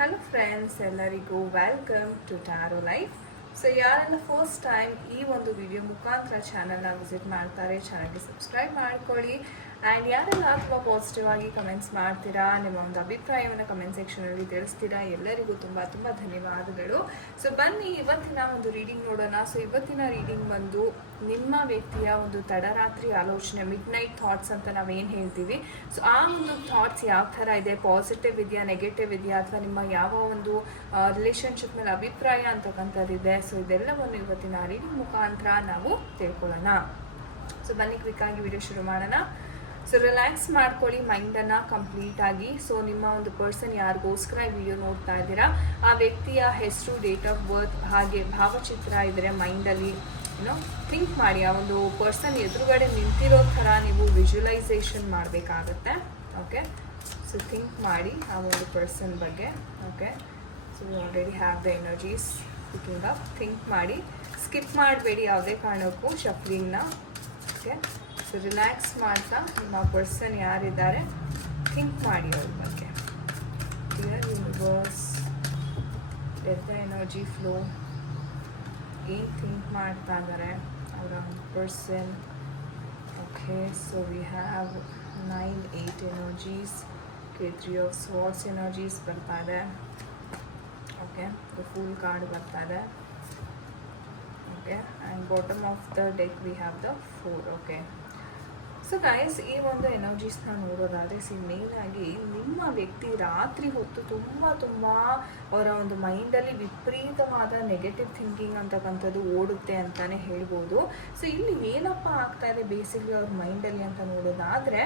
Hello friends, ಎಲ್ಲರಿಗೂ welcome to tarot life. So ಯಾರೆಲ್ಲ first time ಈ ಒಂದು ವಿಡಿಯೋ ಮುಖಾಂತರ ಚಾನಲ್ನ ವಿಸಿಟ್ ಮಾಡ್ತಾರೆ, ಚಾನಲ್ಗೆ ಸಬ್ಸ್ಕ್ರೈಬ್ ಮಾಡ್ಕೊಳ್ಳಿ. ಆ್ಯಂಡ್ ಯಾರೆಲ್ಲ ತುಂಬ ಪಾಸಿಟಿವ್ ಆಗಿ ಕಮೆಂಟ್ಸ್ ಮಾಡ್ತೀರಾ, ನಿಮ್ಮ ಒಂದು ಅಭಿಪ್ರಾಯವನ್ನು ಕಮೆಂಟ್ ಸೆಕ್ಷನಲ್ಲಿ ತಿಳಿಸ್ತೀರಾ, ಎಲ್ಲರಿಗೂ ತುಂಬ ತುಂಬ ಧನ್ಯವಾದಗಳು. ಸೊ ಬನ್ನಿ ಇವತ್ತಿನ ಒಂದು ರೀಡಿಂಗ್ ನೋಡೋಣ. ಸೊ ಇವತ್ತಿನ ರೀಡಿಂಗ್ ಬಂದು ನಿಮ್ಮ ವ್ಯಕ್ತಿಯ ಒಂದು ತಡರಾತ್ರಿ ಆಲೋಚನೆ, ಮಿಡ್ ನೈಟ್ ಥಾಟ್ಸ್ ಅಂತ ನಾವೇನು ಹೇಳ್ತೀವಿ. ಸೊ ಆ ಒಂದು ಥಾಟ್ಸ್ ಯಾವ ಥರ ಇದೆ, ಪಾಸಿಟಿವ್ ಇದೆಯಾ, ನೆಗೆಟಿವ್ ಇದೆಯಾ, ಅಥವಾ ನಿಮ್ಮ ಯಾವ ಒಂದು ರಿಲೇಷನ್ಶಿಪ್ ಮೇಲೆ ಅಭಿಪ್ರಾಯ ಅಂತಕ್ಕಂಥದ್ದಿದೆ. ಸೊ ಇದೆಲ್ಲವನ್ನು ಇವತ್ತಿನ ರೀಡಿಂಗ್ ಮುಖಾಂತರ ನಾವು ತಿಳ್ಕೊಳ್ಳೋಣ. ಸೊ ಬನ್ನಿ ಕ್ವಿಕ್ಕಾಗಿ ವಿಡಿಯೋ ಶುರು ಮಾಡೋಣ. ಸೊ ರಿಲ್ಯಾಕ್ಸ್ ಮಾಡ್ಕೊಳ್ಳಿ ಮೈಂಡನ್ನು ಕಂಪ್ಲೀಟಾಗಿ. ಸೊ ನಿಮ್ಮ ಒಂದು ಪರ್ಸನ್ ಯಾರಿಗೋಸ್ಕರ ಈ ವಿಡಿಯೋ ನೋಡ್ತಾ ಇದ್ದೀರಾ, ಆ ವ್ಯಕ್ತಿಯ ಹೆಸರು, ಡೇಟ್ ಆಫ್ ಬರ್ತ್, ಹಾಗೆ ಭಾವಚಿತ್ರ ಇದ್ದರೆ ಮೈಂಡಲ್ಲಿ ಥಿಂಕ್ ಮಾಡಿ. ಆ ಒಂದು ಪರ್ಸನ್ ಎದುರುಗಡೆ ನಿಂತಿರೋ ಥರ ನೀವು ವಿಜುವಲೈಸೇಷನ್ ಮಾಡಬೇಕಾಗತ್ತೆ. ಓಕೆ, ಸೊ ಥಿಂಕ್ ಮಾಡಿ ಆ ಒಂದು ಪರ್ಸನ್ ಬಗ್ಗೆ. Okay, so you already have the energies picking up. Think ಮಾಡಿ, ಸ್ಕಿಪ್ ಮಾಡಬೇಡಿ ಯಾವುದೇ ಕಾರಣಕ್ಕೂ ಶಫ್ಲಿಂಗ್ನ. ಓಕೆ, ಸೊ ರಿಲ್ಯಾಕ್ಸ್ ಮಾಡ್ತಾ ನಿಮ್ಮ ಪರ್ಸನ್ ಯಾರಿದ್ದಾರೆ ಥಿಂಕ್ ಮಾಡಿ ಅವ್ರ ಬಗ್ಗೆ. Clear universe, let the energy flow. ಏನು ಥಿಂಕ್ ಮಾಡ್ತಾ ಇದ್ದಾರೆ ಅವರ person. Okay, so we have 9, 8 energies. Okay, 3 of swords energies ಬರ್ತಾ ಇದೆ. ಓಕೆ, ದ ಫುಲ್ ಕಾರ್ಡ್ ಬರ್ತಾ ಇದೆ. Okay, and bottom of the deck we have the 4. Okay, so guys, ಈ ಒಂದು ಎನರ್ಜೀಸ್ನ ನೋಡೋದಾದರೆ ಮೇಯ್ನಾಗಿ ನಿಮ್ಮ ವ್ಯಕ್ತಿ ರಾತ್ರಿ ಹೊತ್ತು ತುಂಬ ಅವರ ಒಂದು ಮೈಂಡಲ್ಲಿ ವಿಪರೀತವಾದ ನೆಗೆಟಿವ್ ಥಿಂಕಿಂಗ್ ಅಂತಕ್ಕಂಥದ್ದು ಓಡುತ್ತೆ ಅಂತಲೇ ಹೇಳ್ಬೋದು. ಸೊ ಇಲ್ಲಿ ಏನಪ್ಪ ಆಗ್ತಾ ಇದೆ ಬೇಸಿಕ್ಲಿ ಅವ್ರ ಮೈಂಡಲ್ಲಿ ಅಂತ ನೋಡೋದಾದರೆ,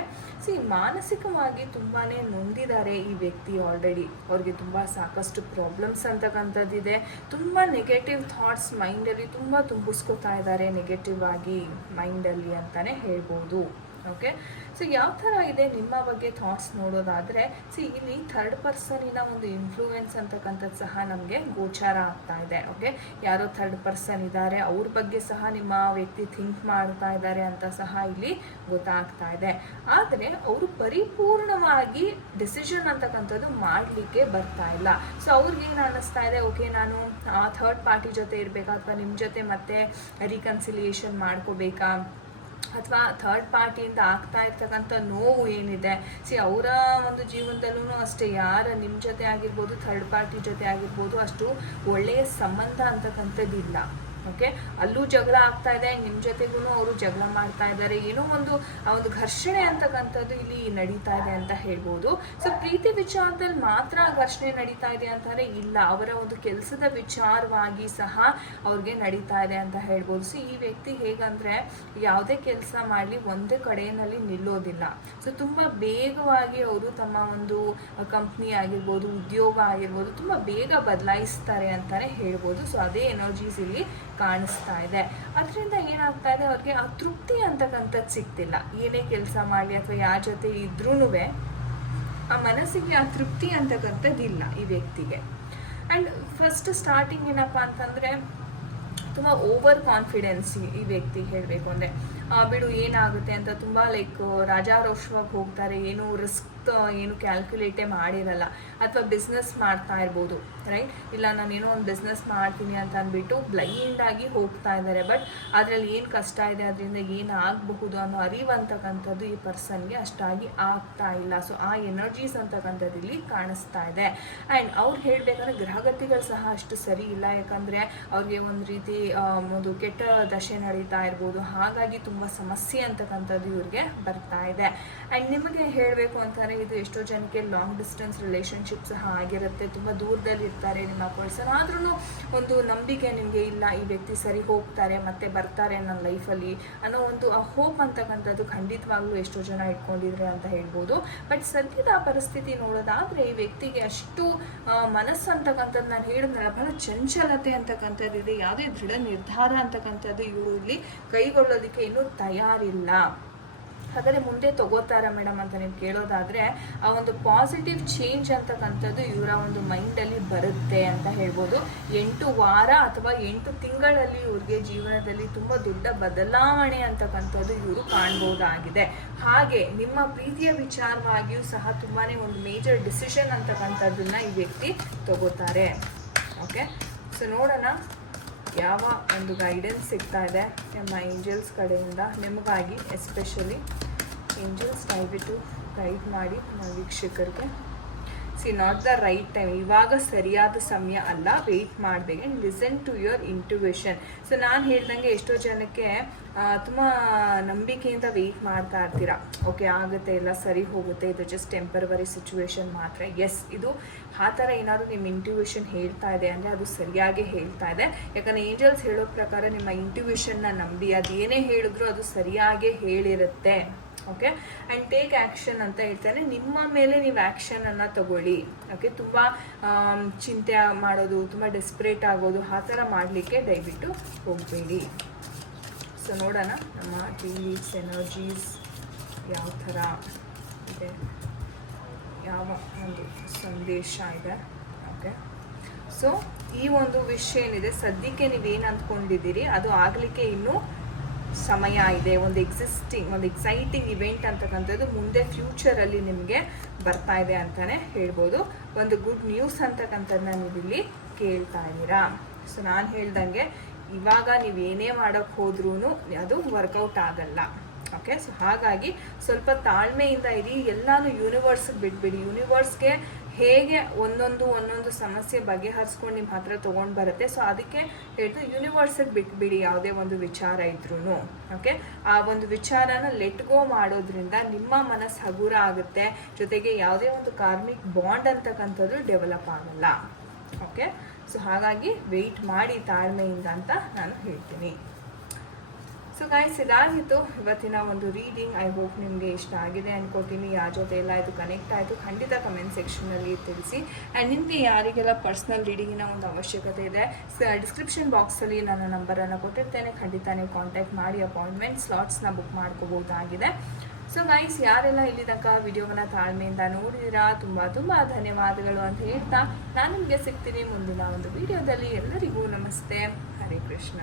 ಮಾನಸಿಕವಾಗಿ ತುಂಬಾ ನೊಂದಿದ್ದಾರೆ ಈ ವ್ಯಕ್ತಿ. ಆಲ್ರೆಡಿ ಅವ್ರಿಗೆ ತುಂಬ ಸಾಕಷ್ಟು ಪ್ರಾಬ್ಲಮ್ಸ್ ಅಂತಕ್ಕಂಥದ್ದಿದೆ. ತುಂಬ ನೆಗೆಟಿವ್ ಥಾಟ್ಸ್ ಮೈಂಡಲ್ಲಿ ತುಂಬಿಸ್ಕೊತಾ ಇದ್ದಾರೆ, ನೆಗೆಟಿವ್ ಆಗಿ ಮೈಂಡಲ್ಲಿ ಅಂತಲೇ ಹೇಳ್ಬೋದು. ಓಕೆ, ಸೊ ಯಾವ ಥರ ಇದೆ ನಿಮ್ಮ ಬಗ್ಗೆ ಥಾಟ್ಸ್ ನೋಡೋದಾದರೆ, ಇಲ್ಲಿ ಥರ್ಡ್ ಪರ್ಸನಿನ ಒಂದು ಇನ್ಫ್ಲೂಯೆನ್ಸ್ ಅಂತಕ್ಕಂಥದ್ದು ಸಹ ನಮಗೆ ಗೋಚಾರ ಆಗ್ತಾ ಇದೆ. ಓಕೆ, ಯಾರೋ ಥರ್ಡ್ ಪರ್ಸನ್ ಇದ್ದಾರೆ, ಅವ್ರ ಬಗ್ಗೆ ಸಹ ನಿಮ್ಮ ವ್ಯಕ್ತಿ ಥಿಂಕ್ ಮಾಡ್ತಾ ಇದ್ದಾರೆ ಅಂತ ಸಹ ಇಲ್ಲಿ ಗೊತ್ತಾಗ್ತಾ ಇದೆ. ಆದರೆ ಅವರು ಪರಿಪೂರ್ಣವಾಗಿ ಡಿಸಿಷನ್ ಅಂತಕ್ಕಂಥದ್ದು ಮಾಡಲಿಕ್ಕೆ ಬರ್ತಾ ಇಲ್ಲ. ಸೊ ಅವ್ರಿಗೇನು ಅನ್ನಿಸ್ತಾ ಇದೆ, ಓಕೆ ನಾನು ಆ ಥರ್ಡ್ ಪಾರ್ಟಿ ಜೊತೆ ಇರಬೇಕಾ, ಅಥವಾ ನಿಮ್ಮ ಜೊತೆ ಮತ್ತೆ ರಿಕನ್ಸಿಲಿಯೇಷನ್ ಮಾಡ್ಕೋಬೇಕಾ, ಅಥವಾ ಥರ್ಡ್ ಪಾರ್ಟಿಯಿಂದ ಆಗ್ತಾ ಇರ್ತಕ್ಕಂಥ ನೋವು ಏನಿದೆ, ಅವರ ಒಂದು ಜೀವನದಲ್ಲೂ ಅಷ್ಟೇ, ಯಾರ ನಿಮ್ಮ ಜೊತೆ ಆಗಿರ್ಬೋದು, ಥರ್ಡ್ ಪಾರ್ಟಿ ಜೊತೆ ಆಗಿರ್ಬೋದು, ಅಷ್ಟು ಒಳ್ಳೆಯ ಸಂಬಂಧ ಅಂತಕ್ಕಂಥದ್ದಿಲ್ಲ. ಓಕೆ, ಅಲ್ಲೂ ಜಗಳ ಆಗ್ತಾ ಇದೆ, ನಿಮ್ಮ ಜೊತೆಗೂ ಅವರು ಜಗಳ ಮಾಡ್ತಾ ಇದ್ದಾರೆ, ಏನೋ ಒಂದು ಘರ್ಷಣೆ ಅಂತಕ್ಕಂಥದ್ದು ಇಲ್ಲಿ ನಡೀತಾ ಇದೆ ಅಂತ ಹೇಳ್ಬೋದು. ಸೊ ಪ್ರೀತಿ ವಿಚಾರದಲ್ಲಿ ಮಾತ್ರ ಘರ್ಷಣೆ ನಡೀತಾ ಇದೆ ಅಂತಾರೆ ಇಲ್ಲ, ಅವರ ಒಂದು ಕೆಲಸದ ವಿಚಾರವಾಗಿ ಸಹ ಅವ್ರಿಗೆ ನಡೀತಾ ಇದೆ ಅಂತ ಹೇಳ್ಬೋದು. ಸೊ ಈ ವ್ಯಕ್ತಿ ಹೇಗಂದ್ರೆ ಯಾವುದೇ ಕೆಲಸ ಮಾಡಲಿ ಒಂದೇ ಕಡೆಯಲ್ಲಿ ನಿಲ್ಲೋದಿಲ್ಲ. ಸೊ ತುಂಬ ಬೇಗವಾಗಿ ಅವರು ತಮ್ಮ ಒಂದು ಕಂಪ್ನಿ ಆಗಿರ್ಬೋದು, ಉದ್ಯೋಗ ಆಗಿರ್ಬೋದು, ತುಂಬ ಬೇಗ ಬದಲಾಯಿಸ್ತಾರೆ ಅಂತಾನೆ ಹೇಳ್ಬೋದು. ಸೊ ಅದೇ ಎನರ್ಜೀಸ್ ಇಲ್ಲಿ ಕಾಣಿಸ್ತಾ ಇದೆ. ಅದರಿಂದ ಏನಾಗ್ತಾ ಇದೆ, ಅವ್ರಿಗೆ ಆ ತೃಪ್ತಿ ಅಂತಕ್ಕಂಥದ್ದು ಸಿಗ್ತಿಲ್ಲ. ಏನೇ ಕೆಲಸ ಮಾಡಲಿ ಅಥವಾ ಯಾರ ಜೊತೆ ಇದ್ರೂ ಆ ಮನಸ್ಸಿಗೆ ಆ ತೃಪ್ತಿ ಅಂತಕ್ಕಂಥದ್ದಿಲ್ಲ ಈ ವ್ಯಕ್ತಿಗೆ. ಆ್ಯಂಡ್ ಫಸ್ಟ್ ಸ್ಟಾರ್ಟಿಂಗ್ ಏನಪ್ಪ ಅಂತಂದರೆ, ತುಂಬ ಓವರ್ ಕಾನ್ಫಿಡೆನ್ಸ್ ಈ ವ್ಯಕ್ತಿ ಹೇಳಬೇಕು ಅಂದರೆ, ಬಿಡು ಏನಾಗುತ್ತೆ ಅಂತ ತುಂಬ ರಾಜಾರೋಷವಾಗಿ ಹೋಗ್ತಾರೆ. ಏನು ರಿಸ್ಕ್ ಏನು ಕ್ಯಾಲ್ಕುಲೇಟೇ ಮಾಡಿರಲ್ಲ. ಅಥವಾ ಬಿಸ್ನೆಸ್ ಮಾಡ್ತಾ ಇರ್ಬೋದು, ರೈಟ್, ಇಲ್ಲ ನಾನೇನೋ ಒಂದು ಬಿಸ್ನೆಸ್ ಮಾಡ್ತೀನಿ ಅಂತ ಅಂದ್ಬಿಟ್ಟು ಬ್ಲೈಂಡಾಗಿ ಹೋಗ್ತಾ ಇದ್ದಾರೆ. ಬಟ್ ಅದರಲ್ಲಿ ಏನು ಕಷ್ಟ ಇದೆ, ಅದರಿಂದ ಏನು ಆಗಬಹುದು ಅನ್ನೋ ಅರಿವು ಅಂತಕ್ಕಂಥದ್ದು ಈ ಪರ್ಸನ್ಗೆ ಅಷ್ಟಾಗಿ ಆಗ್ತಾ ಇಲ್ಲ. ಸೊ ಆ ಎನರ್ಜೀಸ್ ಅಂತಕ್ಕಂಥದ್ದು ಇಲ್ಲಿ ಕಾಣಿಸ್ತಾ ಇದೆ. ಆ್ಯಂಡ್ ಅವ್ರು ಹೇಳಬೇಕಂದ್ರೆ ಗ್ರಹಗತಿಗಳು ಸಹ ಅಷ್ಟು ಸರಿ ಇಲ್ಲ. ಯಾಕಂದರೆ ಅವ್ರಿಗೆ ಒಂದು ರೀತಿ ಒಂದು ಕೆಟ್ಟ ದಶೆ ನಡೀತಾ ಇರ್ಬೋದು. ಹಾಗಾಗಿ ತುಂಬ ಸಮಸ್ಯೆ ಅಂತಕ್ಕಂಥದ್ದು ಇವ್ರಿಗೆ ಬರ್ತಾ ಇದೆ. ಆ್ಯಂಡ್ ನಿಮಗೆ ಹೇಳಬೇಕು ಅಂತಾರೆ, ಇದು ಎಷ್ಟೋ ಜನಕ್ಕೆ ಲಾಂಗ್ ಡಿಸ್ಟೆನ್ಸ್ ರಿಲೇಷನ್ಶಿಪ್ ಸಹ ಆಗಿರುತ್ತೆ. ತುಂಬ ದೂರದಲ್ಲಿ ಇರ್ತಾರೆ ನಿಮ್ಮ ಪರ್ಸನ್, ಆದ್ರೂ ಒಂದು ನಂಬಿಕೆ ನಿಮಗೆ ಇಲ್ಲ, ಈ ವ್ಯಕ್ತಿ ಸರಿ ಹೋಗ್ತಾರೆ ಮತ್ತೆ ಬರ್ತಾರೆ ನನ್ನ ಲೈಫಲ್ಲಿ ಅನ್ನೋ ಒಂದು ಆ ಹೋಪ್ ಅಂತಕ್ಕಂಥದ್ದು ಖಂಡಿತವಾಗ್ಲೂ ಎಷ್ಟೋ ಜನ ಇಟ್ಕೊಂಡಿದ್ರೆ ಅಂತ ಹೇಳ್ಬೋದು. ಬಟ್ ಸದ್ಯದ ಪರಿಸ್ಥಿತಿ ನೋಡೋದಾದರೆ ಈ ವ್ಯಕ್ತಿಗೆ ಅಷ್ಟು ಮನಸ್ಸು ಅಂತಕ್ಕಂಥದ್ದು, ನಾನು ಹೇಳಿದ್ನಲ್ಲ, ಬಹಳ ಚಂಚಲತೆ ಅಂತಕ್ಕಂಥದ್ದು ಇದೆ. ಯಾವುದೇ ದೃಢ ನಿರ್ಧಾರ ಅಂತಕ್ಕಂಥದ್ದು ಇವರು ಇಲ್ಲಿ ಕೈಗೊಳ್ಳೋದಕ್ಕೆ ಇನ್ನೂ ತಯಾರಿಲ್ಲ. ಹಾಗಾದರೆ ಮುಂದೆ ತಗೋತಾರ ಮೇಡಮ್ ಅಂತ ನೀವು ಕೇಳೋದಾದರೆ, ಆ ಒಂದು ಪಾಸಿಟಿವ್ ಚೇಂಜ್ ಅಂತಕ್ಕಂಥದ್ದು ಇವರ ಒಂದು ಮೈಂಡಲ್ಲಿ ಬರುತ್ತೆ ಅಂತ ಹೇಳ್ಬೋದು. 8 ವಾರ ಅಥವಾ 8 ತಿಂಗಳಲ್ಲಿ ಇವ್ರಿಗೆ ಜೀವನದಲ್ಲಿ ತುಂಬ ದೊಡ್ಡ ಬದಲಾವಣೆ ಅಂತಕ್ಕಂಥದ್ದು ಇವರು ಕಾಣ್ಬೋದಾಗಿದೆ. ಹಾಗೆ ನಿಮ್ಮ ಪ್ರೀತಿಯ ವಿಚಾರವಾಗಿಯೂ ಸಹ ತುಂಬಾ ಒಂದು ಮೇಜರ್ ಡಿಸಿಷನ್ ಅಂತಕ್ಕಂಥದ್ದನ್ನ ಈ ವ್ಯಕ್ತಿ ತಗೋತಾರೆ. ಓಕೆ, ಸೊ ನೋಡೋಣ ಯಾವ ಒಂದು ಗೈಡೆನ್ಸ್ ಸಿಗ್ತಾ ಇದೆ ನಮ್ಮ ಏಂಜಲ್ಸ್ ಕಡೆಯಿಂದ ನಿಮಗಾಗಿ. ಎಸ್ಪೆಷಲಿ ಏಂಜಲ್ಸ್ ದಯವಿಟ್ಟು ಗೈಡ್ ಮಾಡಿ ನಮ್ಮ ವೀಕ್ಷಕರಿಗೆ. ನಾಟ್ ದ ರೈಟ್ ಟೈಮ್, ಇವಾಗ ಸರಿಯಾದ ಸಮಯ ಅಲ್ಲ, ವೆಯ್ಟ್ ಮಾಡಬೇಕು and listen to your intuition. So ನಾನು ಹೇಳ್ದಂಗೆ ಎಷ್ಟೋ ಜನಕ್ಕೆ ತುಂಬ ನಂಬಿಕೆಯಿಂದ ವೆಯ್ಟ್ ಮಾಡ್ತಾ ಇರ್ತೀರಾ. ಓಕೆ, ಆಗುತ್ತೆ, ಎಲ್ಲ ಸರಿ ಹೋಗುತ್ತೆ, ಇದು ಜಸ್ಟ್ ಟೆಂಪರವರಿ ಸಿಚುವೇಶನ್ ಮಾತ್ರ. ಎಸ್, ಇದು ಆ ಥರ ಏನಾದರೂ ನಿಮ್ಮ ಇಂಟ್ಯೂಷನ್ ಹೇಳ್ತಾ ಇದೆ ಅಂದರೆ ಅದು ಸರಿಯಾಗಿ ಹೇಳ್ತಾ ಇದೆ. ಯಾಕಂದರೆ ಏಂಜಲ್ಸ್ ಹೇಳೋ ಪ್ರಕಾರ ನಿಮ್ಮ ಇಂಟ್ಯೂಷನ್ನ ನಂಬಿ ಅದೇನೇ ಹೇಳಿದ್ರು ಅದು ಸರಿಯಾಗೇ ಹೇಳಿರುತ್ತೆ. ಓಕೆ, ಆ್ಯಂಡ್ ಟೇಕ್ ಆ್ಯಕ್ಷನ್ ಅಂತ ಹೇಳ್ತಾನೆ. ನಿಮ್ಮ ಮೇಲೆ ನೀವು ಆ್ಯಕ್ಷನನ್ನು ತಗೊಳ್ಳಿ. ಓಕೆ, ತುಂಬ ಚಿಂತೆ ಮಾಡೋದು, ತುಂಬ ಡೆಸ್ಪ್ರೇಟ್ ಆಗೋದು ಆ ಥರ ಮಾಡಲಿಕ್ಕೆ ದಯವಿಟ್ಟು ಹೋಗಬೇಡಿ. ಸೊ ನೋಡೋಣ ನಮ್ಮ ಲೀವ್ಸ್ ಎನರ್ಜೀಸ್ ಯಾವ ಥರ ಇದೆ, ಯಾವ ಒಂದು ಸಂದೇಶ ಇದೆ. ಓಕೆ, ಸೊ ಈ ಒಂದು ವಿಷಯ ಏನಿದೆ, ಸದ್ಯಕ್ಕೆ ನೀವೇನು ಅಂದ್ಕೊಂಡಿದ್ದೀರಿ ಅದು ಆಗಲಿಕ್ಕೆ ಇನ್ನೂ ಸಮಯ ಇದೆ. ಒಂದು ಎಕ್ಸೈಟಿಂಗ್ ಇವೆಂಟ್ ಅಂತಕ್ಕಂಥದ್ದು ಮುಂದೆ ಫ್ಯೂಚರಲ್ಲಿ ನಿಮಗೆ ಬರ್ತಾ ಇದೆ ಅಂತಲೇ ಹೇಳ್ಬೋದು. ಒಂದು ಗುಡ್ ನ್ಯೂಸ್ ಅಂತಕ್ಕಂಥದ್ದನ್ನ ನೀವಿಲ್ಲಿ ಕೇಳ್ತಾ ಇದ್ದೀರಾ. ಸೊ ನಾನು ಹೇಳ್ದಂಗೆ ಇವಾಗ ನೀವೇನೇ ಮಾಡೋಕ್ಕೆ ಹೋದ್ರೂ ಅದು ವರ್ಕೌಟ್ ಆಗಲ್ಲ. ಓಕೆ, ಸೊ ಹಾಗಾಗಿ ಸ್ವಲ್ಪ ತಾಳ್ಮೆಯಿಂದ ಇರಿ. ಎಲ್ಲಾನು ಯೂನಿವರ್ಸ್ಗೆ ಬಿಟ್ಬಿಡಿ. ಯೂನಿವರ್ಸ್ಗೆ ಹೇಗೆ ಒಂದೊಂದು ಸಮಸ್ಯೆ ಬಗೆಹರಿಸ್ಕೊಂಡು ನಿಮ್ಮ ಹತ್ರ ತೊಗೊಂಡು ಬರುತ್ತೆ. ಸೊ ಅದಕ್ಕೆ ಹೇಳ್ತು ಯೂನಿವರ್ಸಿಗೆ ಬಿಟ್ಬಿಡಿ ಯಾವುದೇ ಒಂದು ವಿಚಾರ ಇದ್ರೂ. ಓಕೆ, ಆ ಒಂದು ವಿಚಾರನ ಲೆಟ್ ಗೋ ಮಾಡೋದ್ರಿಂದ ನಿಮ್ಮ ಮನಸ್ಸು ಹಗುರ ಆಗುತ್ತೆ. ಜೊತೆಗೆ ಯಾವುದೇ ಒಂದು ಕಾರ್ಮಿಕ್ ಬಾಂಡ್ ಅಂತಕ್ಕಂಥದ್ದು ಡೆವಲಪ್ ಆಗಲ್ಲ. ಓಕೆ, ಸೊ ಹಾಗಾಗಿ ವೆಯ್ಟ್ ಮಾಡಿ ತಾಳ್ಮೆಯಿಂದ ಅಂತ ನಾನು ಹೇಳ್ತೀನಿ. ಸೊ ಗೈಸ್, ಇದಾಗಿತ್ತು ಇವತ್ತಿನ ಒಂದು ರೀಡಿಂಗ್. ಐ ಹೋಪ್ ನಿಮಗೆ ಇಷ್ಟ ಆಗಿದೆ ಅನ್ಕೋತೀನಿ. ಯಾರ ಜೊತೆ ಎಲ್ಲ ಇದು ಕನೆಕ್ಟ್ ಆಯಿತು ಖಂಡಿತ ಕಮೆಂಟ್ ಸೆಕ್ಷನಲ್ಲಿ ತಿಳಿಸಿ. ಆ್ಯಂಡ್ ನಿಮಗೆ ಯಾರಿಗೆಲ್ಲ ಪರ್ಸ್ನಲ್ ರೀಡಿಂಗಿನ ಒಂದು ಅವಶ್ಯಕತೆ ಇದೆ, ಡಿಸ್ಕ್ರಿಪ್ಷನ್ ಬಾಕ್ಸಲ್ಲಿ ನನ್ನ ನಂಬರನ್ನು ಕೊಟ್ಟಿರ್ತೇನೆ. ಖಂಡಿತ ನೀವು ಕಾಂಟ್ಯಾಕ್ಟ್ ಮಾಡಿ ಅಪಾಯಿಂಟ್ಮೆಂಟ್ ಸ್ಲಾಟ್ಸ್ನ ಬುಕ್ ಮಾಡ್ಕೋಬೋದಾಗಿದೆ. ಸೊ ಗೈಸ್, ಯಾರೆಲ್ಲ ಇಲ್ಲಿ ತನಕ ವಿಡಿಯೋವನ್ನು ತಾಳ್ಮೆಯಿಂದ ನೋಡಿದ್ದೀರಾ ತುಂಬ ಧನ್ಯವಾದಗಳು ಅಂತ ಹೇಳ್ತಾ ನಾನು ನಿಮಗೆ ಸಿಗ್ತೀನಿ ಮುಂದಿನ ಒಂದು ವಿಡಿಯೋದಲ್ಲಿ. ಎಲ್ಲರಿಗೂ ನಮಸ್ತೆ, ಹರೇ ಕೃಷ್ಣ.